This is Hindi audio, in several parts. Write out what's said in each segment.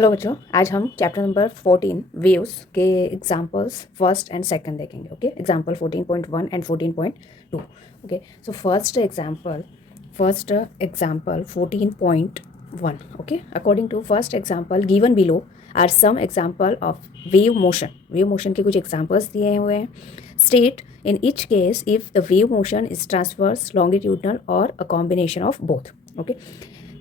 हेलो बच्चों, आज हम चैप्टर नंबर 14 वेव्स के एग्जांपल्स फर्स्ट एंड सेकंड देखेंगे. Okay, example 14.1 and 14.2. Okay, so first example 14.1. Okay, according to first example given below are some example of wave motion के कुछ एग्जांपल्स दिए हुए हैं. State in each case if the wave motion is transverse, longitudinal और a combination of both. Okay,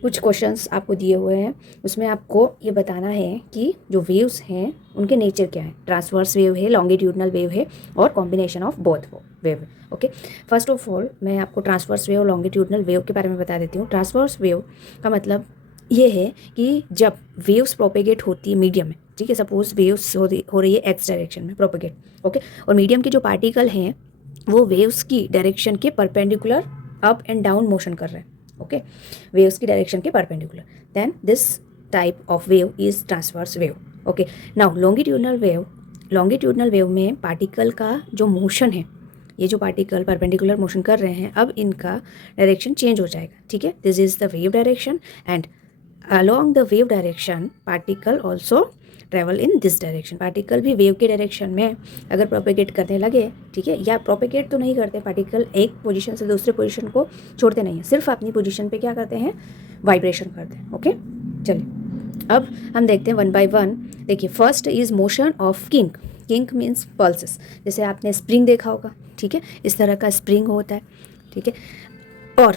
कुछ क्वेश्चंस आपको दिए हुए हैं, उसमें आपको ये बताना है कि जो वेव्स हैं उनके नेचर क्या है. ट्रांसवर्स वेव है, लॉन्गिट्यूडनल वेव है और combination of both wave. Okay, first of all मैं आपको ट्रांसवर्स वेव और लॉन्गिट्यूडनल वेव के बारे में बता देती हूँ. ट्रांसवर्स वेव का मतलब ये है कि जब वेव्स प्रोपेगेट होती है मीडियम में, ठीक है, सपोज वेव्स हो रही है एक्स डायरेक्शन में प्रोपेगेट. ओके, और मीडियम के जो पार्टिकल हैं वो वेव्स की डायरेक्शन के perpendicular up and down motion कर रहे हैं. ओके, वेव्स की डायरेक्शन के perpendicular, then this type of wave is transverse wave. Okay, now longitudinal wave में पार्टिकल का जो मोशन है, ये जो पार्टिकल परपेंडिकुलर मोशन कर रहे हैं, अब इनका डायरेक्शन चेंज हो जाएगा. ठीक है, this is the wave direction and along the wave direction particle also travel in this direction. Particle भी वेव के डायरेक्शन में अगर प्रोपेगेट करने लगे, ठीक है, या प्रोपेगेट तो नहीं करते, पार्टिकल एक पोजीशन से दूसरे पोजीशन को छोड़ते नहीं हैं, सिर्फ अपनी पोजीशन पे क्या करते हैं, वाइब्रेशन करते हैं. ओके, चलिए अब हम देखते हैं वन बाय वन. देखिए, first is motion of kink. Kink means pulses. जैसे आपने स्प्रिंग देखा होगा, ठीक है, इस तरह का स्प्रिंग होता है. ठीक है, और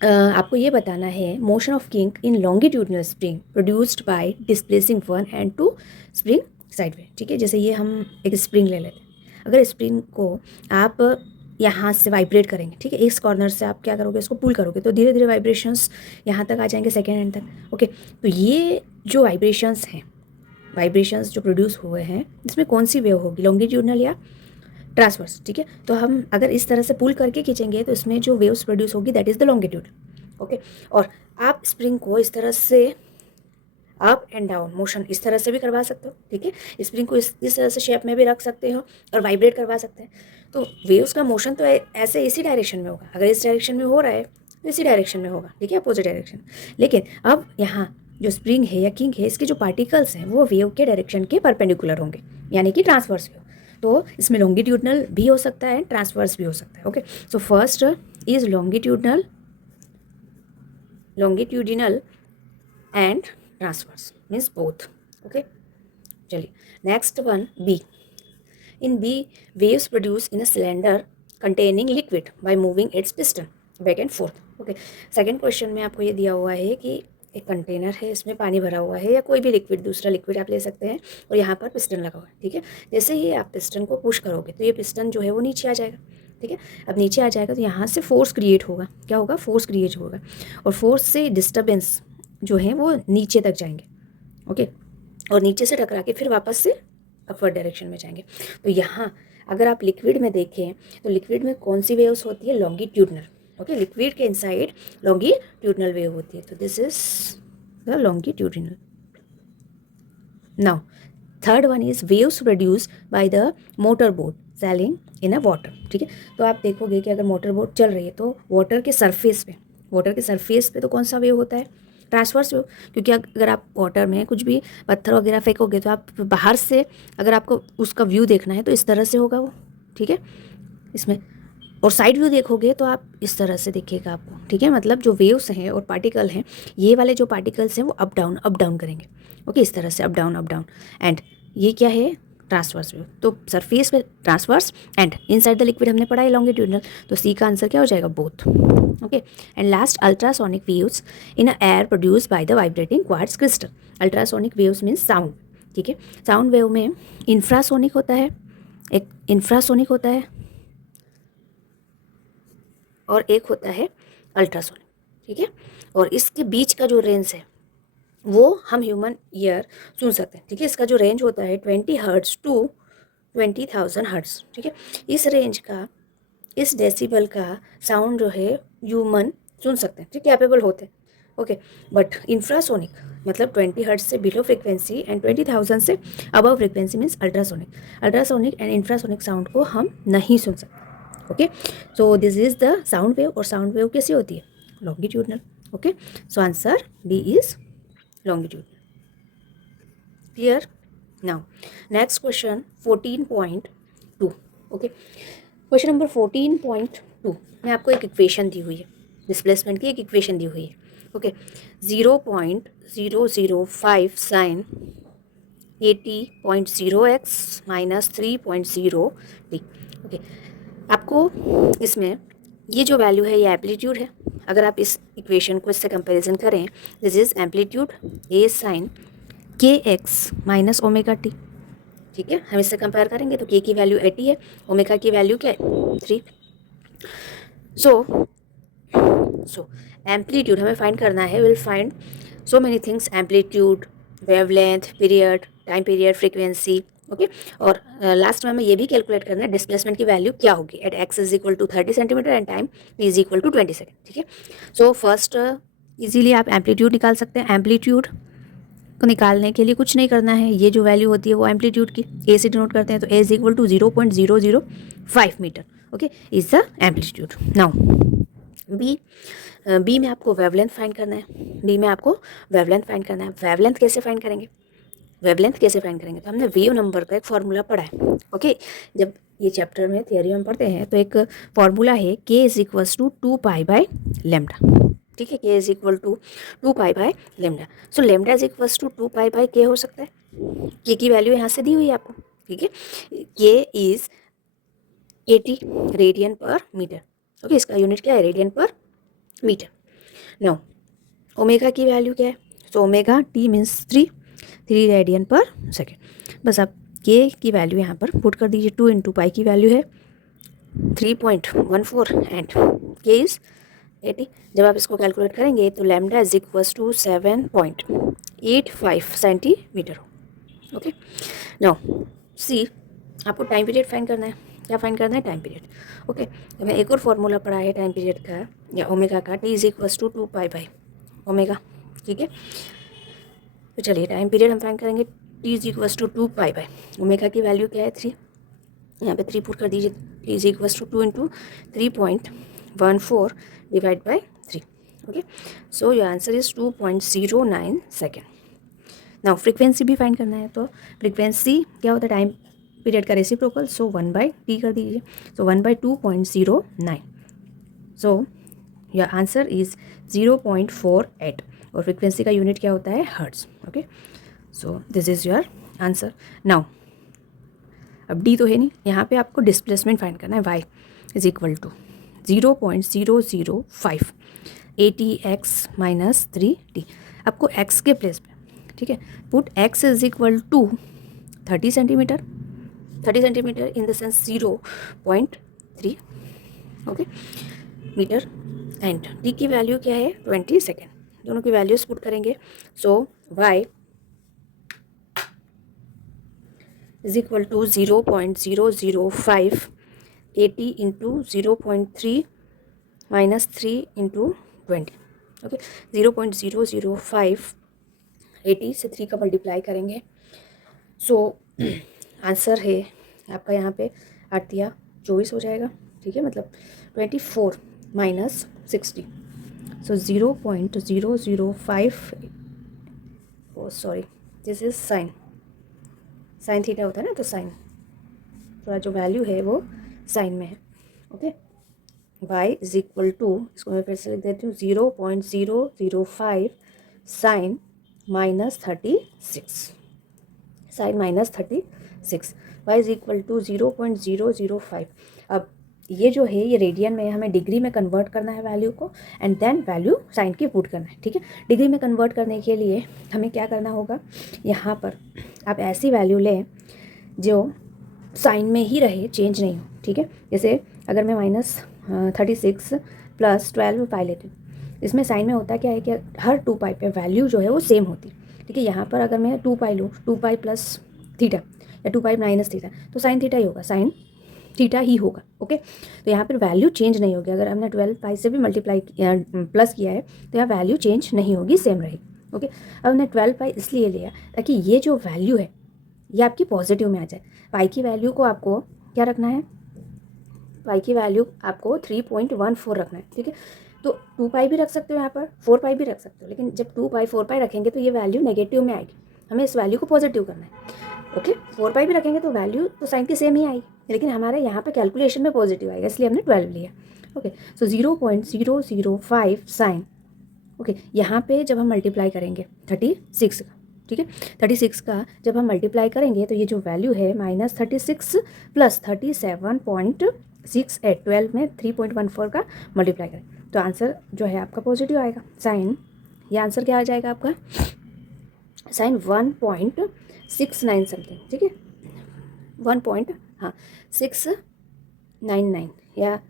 आपको ये बताना है motion of kink in longitudinal spring produced by displacing one and two spring sideway. ठीक है, जैसे ये हम एक स्प्रिंग ले लेते हैं. अगर स्प्रिंग को आप यहाँ से वाइब्रेट करेंगे, ठीक है, इस कॉर्नर से आप क्या करोगे, इसको पुल करोगे तो धीरे धीरे वाइब्रेशंस यहाँ तक आ जाएंगे, सेकेंड हैंड तक. ओके, तो ये जो वाइब्रेशंस हैं, वाइब्रेशंस जो प्रोड्यूस हुए हैं, इसमें कौन सी वेव होगी, लॉन्गिट्यूडनल या ट्रांसवर्स. ठीक है, तो हम अगर इस तरह से पुल करके खींचेंगे तो इसमें जो वेव्स प्रोड्यूस होगी that is the longitude. Okay, और आप स्प्रिंग को इस तरह से अप एंड डाउन मोशन इस तरह से भी करवा सकते हो. ठीक है, स्प्रिंग को इस तरह से शेप में भी रख सकते हो और वाइब्रेट करवा सकते हैं. तो वेव्स का मोशन तो ऐसे इसी डायरेक्शन में होगा. अगर इस डायरेक्शन में हो रहा है तो इसी डायरेक्शन में होगा, ठीक है, अपोजिट डायरेक्शन. लेकिन अब यहाँ जो स्प्रिंग है या किंग है, इसके जो पार्टिकल्स हैं वो वेव के डायरेक्शन के परपेंडिकुलर होंगे, यानी कि ट्रांसवर्स वेव. तो इसमें लॉन्गिट्यूडनल भी हो सकता है, ट्रांसवर्स भी हो सकता है. Okay, so first is longitudinal and transverse means both. Okay, चलिए next one B. In B waves produce in a cylinder containing liquid by moving its piston back and forth. Okay, second question में आपको ये दिया हुआ है कि एक कंटेनर है, इसमें पानी भरा हुआ है या कोई भी लिक्विड, दूसरा लिक्विड आप ले सकते हैं, और यहाँ पर पिस्टन लगा हुआ है. ठीक है, जैसे ही आप पिस्टन को पुश करोगे तो ये पिस्टन जो है वो नीचे आ जाएगा. ठीक है, अब नीचे आ जाएगा तो यहाँ से फोर्स क्रिएट होगा. क्या होगा, फोर्स क्रिएट होगा, और फोर्स से डिस्टर्बेंस जो है वो नीचे तक जाएंगे. ओके, और नीचे से टकरा के फिर वापस से अपवर्ड डायरेक्शन में जाएंगे. तो यहाँ अगर आप लिक्विड में देखें तो लिक्विड में कौन सी वेव्स होती है, लॉन्गिट्यूडनल. ओके, लिक्विड के इनसाइड लॉन्गिट्यूडनल वेव होती है, तो this is the longitudinal. Now third one is waves produce by the motor boat selling in a water. ठीक है, तो आप देखोगे कि अगर मोटर बोट चल रही है तो वाटर के सरफेस पे तो कौन सा वेव होता है, ट्रांसवर्स वेव. क्योंकि अगर आप वाटर में कुछ भी पत्थर वगैरह फेंकोगे तो आप बाहर से अगर आपको उसका व्यू देखना है तो इस तरह से होगा वो. ठीक है, इसमें और साइड व्यू देखोगे तो आप इस तरह से दिखेगा आपको. ठीक है, मतलब जो वेव्स हैं और पार्टिकल हैं, ये वाले जो पार्टिकल्स हैं वो अप डाउन करेंगे. ओके, इस तरह से अप डाउन. एंड ये क्या है, ट्रांसवर्स वेव. तो सरफेस पे transverse and inside the liquid हमने पढ़ा है लॉन्गिट्यूडनल, तो सी का आंसर क्या हो जाएगा, both. Okay, and last ultrasonic waves in a air produce by the vibrating quartz crystal. Ultrasonic waves means sound. ठीक है, साउंड वेव में इंफ्रासोनिक होता है, एक इंफ्रासोनिक होता है और एक होता है अल्ट्रासोनिक. ठीक है, और इसके बीच का जो रेंज है वो हम ह्यूमन ईयर सुन सकते हैं. ठीक है, इसका जो रेंज होता है 20 हर्ट्ज टू 20,000 हर्ट्ज. ठीक है, इस रेंज का, इस डेसिबल का साउंड जो है ह्यूमन सुन सकते हैं, ठीक, कैपेबल होते हैं. ओके, बट इंफ्रासोनिक मतलब 20 हर्ट्ज से बिलो फ्रिक्वेंसी एंड 20,000 से above frequency means ultrasonic and infrasonic sound को हम नहीं सुन सकते. Okay, so this is the sound wave, और साउंड वेव कैसी होती है, longitudinal. Okay, so answer D is longitudinal. Clear? Now next question 14.2. Okay, question number 14.2 में आपको एक इक्वेशन दी हुई है, डिस्प्लेसमेंट की एक इक्वेशन दी हुई है. Okay, 0.005 sine 80.0x minus 3.0 t. Okay, आपको इसमें ये जो वैल्यू है ये एम्पलीट्यूड है. अगर आप इस इक्वेशन को इससे कंपैरिजन करें, this is amplitude A sine के एक्स माइनस ओमेगा टी. ठीक है, हम इससे कंपेयर करेंगे तो के की वैल्यू 80 है, ओमेगा की वैल्यू क्या है 3. सो एम्पलीट्यूड हमें फाइंड करना है. Will find so many things, amplitude, wavelength, period, time period, frequency. Okay, और लास्ट में हमें ये भी कैलकुलेट करना है डिस्प्लेसमेंट की वैल्यू क्या होगी at x is equal to 30 centimetre and time is equal to 20 second. ठीक है, सो फर्स्ट इजीली आप एम्पलीट्यूड निकाल सकते हैं. एम्पलीट्यूड को निकालने के लिए कुछ नहीं करना है, ये जो वैल्यू होती है वो एम्पलीट्यूड की ए से डिनोट करते हैं, तो A is equal to 0.005 metre. Okay, is the amplitude. Now B में आपको वेवलेंथ फाइंड करना है. बी में आपको वेवलेंथ फाइंड करना है. वेवलेंथ कैसे फाइंड करेंगे? तो हमने वेव नंबर का एक फॉर्मूला पढ़ा है. ओके, जब ये चैप्टर में थियरी में पढ़ते हैं तो एक फॉर्मूला है के इज इक्वल्स टू 2π/λ. ठीक है, k is equal to 2π/λ. So lambda is equals to 2π/k हो सकता है. के की वैल्यू यहाँ से दी हुई है आपको. ठीक है, के इज 80 रेडियन पर मीटर. ओके, इसका यूनिट क्या है? रेडियन पर मीटर. नो, ओमेगा की वैल्यू क्या है? So omega T means 3 radian पर सेकेंड. बस आप के की वैल्यू यहाँ पर पुट कर दीजिए. 2 इंटू पाई की वैल्यू है 3.14 एंड के इज 80. जब आप इसको कैलकुलेट करेंगे तो lambda is equals to 7.85 centimetre. Okay, no see, आपको टाइम पीरियड फाइंड करना है. क्या फाइंड करना है? Time period. ओके, तो मैं एक और फॉर्मूला पढ़ा है टाइम पीरियड का या ओमेगा का, टी इज इक्वल्स टू 2π/ओमेगा. ठीक है, तो चलिए टाइम पीरियड हम फाइंड करेंगे. T is equals to 2π/, omega की वैल्यू क्या है 3, यहाँ पे 3 पुट कर दीजिए. T is equals to 2 into 3.14 divide by 3. Okay, so your answer is 2.09 second. Now frequency भी फाइंड करना है, तो फ्रीक्वेंसी क्या होता है? टाइम पीरियड का रेसिप्रोकल, सो 1/t कर दीजिए. सो 1/2.09. सो योर आंसर इज 0.48 और फ्रीक्वेंसी का यूनिट क्या होता है? Hertz. Okay, so this is your answer. Now अब डी तो है नहीं, यहाँ पे आपको डिस्प्लेसमेंट फाइंड करना है. Y is equal to 0.005 80x minus 3t. आपको x के प्लेस पे, ठीक है, put x is equal to 30 centimetre. 30 centimetre in the sense 0.3 okay metre and t की वैल्यू क्या है? 20 सेकेंड. दोनों की वैल्यूज पुट करेंगे. So y is equal to 0.005 80 into 0.3 minus 3 into 20. Okay, 0.005 80 से 3 का मल्टीप्लाई करेंगे. सो आंसर है आपका यहाँ पे 8 या 24 हो जाएगा. ठीक है, मतलब 24 minus 60. So 0.005 sorry this is sine theta होता है ना, तो साइन थोड़ा जो वैल्यू है वो साइन में है. Okay, y is equal to, इसको मैं फिर से लिख देती हूँ, 0.005 sine minus 36. Sine minus 36. y is equal to 0.005. अब ये जो है ये रेडियन में, हमें डिग्री में कन्वर्ट करना है वैल्यू को एंड देन वैल्यू साइन की पुट करना है. ठीक है, डिग्री में कन्वर्ट करने के लिए हमें क्या करना होगा? यहाँ पर आप ऐसी वैल्यू लें जो साइन में ही रहे, चेंज नहीं हो. ठीक है, जैसे अगर मैं -36 प्लस 12 पाई लेती हूँ, इसमें साइन में होता क्या है कि हर 2π पे वैल्यू जो है वो सेम होती. ठीक है, यहाँ पर अगर मैं 2π लूँ, 2π प्लस थीटा या 2π माइनस थीटा, तो साइन थीटा ही होगा, साइन थीटा ही होगा. ओके, तो यहाँ पर वैल्यू चेंज नहीं होगी. अगर हमने 12π से भी मल्टीप्लाई प्लस किया है तो यहाँ वैल्यू चेंज नहीं होगी, सेम रहेगी. ओके, अब हमने 12π इसलिए लिया ताकि ये जो वैल्यू है ये आपकी पॉजिटिव में आ जाए. पाई की वैल्यू को आपको क्या रखना है? पाई की वैल्यू आपको 3.14 रखना है. ठीक है, तो 2π भी रख सकते हो यहाँ पर, 4π भी रख सकते हो, लेकिन जब 2π 4π रखेंगे तो ये वैल्यू नेगेटिव में आएगी. हमें इस वैल्यू को पॉजिटिव करना है। ओके 4 पाई भी रखेंगे तो वैल्यू तो साइन की सेम ही आएगी, लेकिन हमारे यहाँ पे कैलकुलेशन में पॉजिटिव आएगा, इसलिए हमने 12 लिया। Okay so 0.005 sign. ओके यहाँ पे जब हम मल्टीप्लाई करेंगे 36 का, ठीक है 36 का जब हम मल्टीप्लाई करेंगे तो ये जो वैल्यू है -36 प्लस 37.68, 12 में 3.14 का मल्टीप्लाई करें तो आंसर जो है आपका पॉजिटिव आएगा। साइन ये आंसर क्या आ जाएगा आपका, साइन 1.69 समथिंग, ठीक है 699 या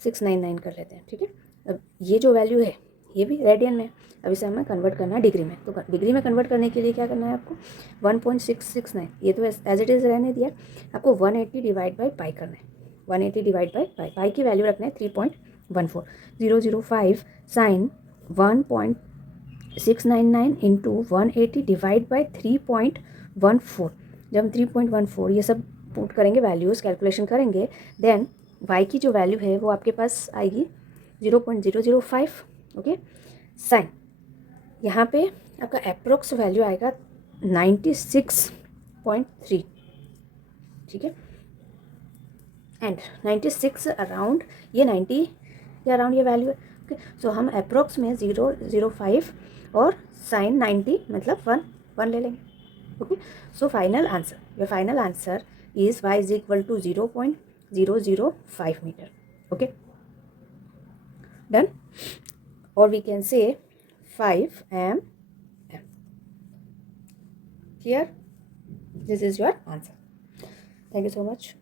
699 कर लेते हैं, ठीक है। अब ये जो वैल्यू है ये भी रेडियन में, अब इसे हमें कन्वर्ट करना है डिग्री में, तो डिग्री में कन्वर्ट करने के लिए क्या करना है आपको, 1.669 ये तो एज इट इज़ रहने दिया, आपको 180 डिवाइड बाई पाई करना है, 180 डिवाइड बाई पाई, पाई की वैल्यू रखना है 3.14, 005 साइन 1.699 इंटू 180 डिवाइड बाई 3.14, जब हम 3.14 ये सब पुट करेंगे, वैल्यूज़ कैलकुलेशन करेंगे, देन y की जो वैल्यू है वो आपके पास आएगी 0.005। ओके साइन यहाँ पे आपका अप्रोक्स वैल्यू आएगा 96.3, ठीक है, एंड 96 अराउंड ये 90 या अराउंड ये वैल्यू है। ओके सो हम अप्रोक्स में 0.05 और साइन 90 मतलब 1 ले लेंगे। Okay so final answer, your final answer is y is equal to 0.005 metre. Okay done, or we can say 5 mm. Clear? This is your answer. Thank you so much.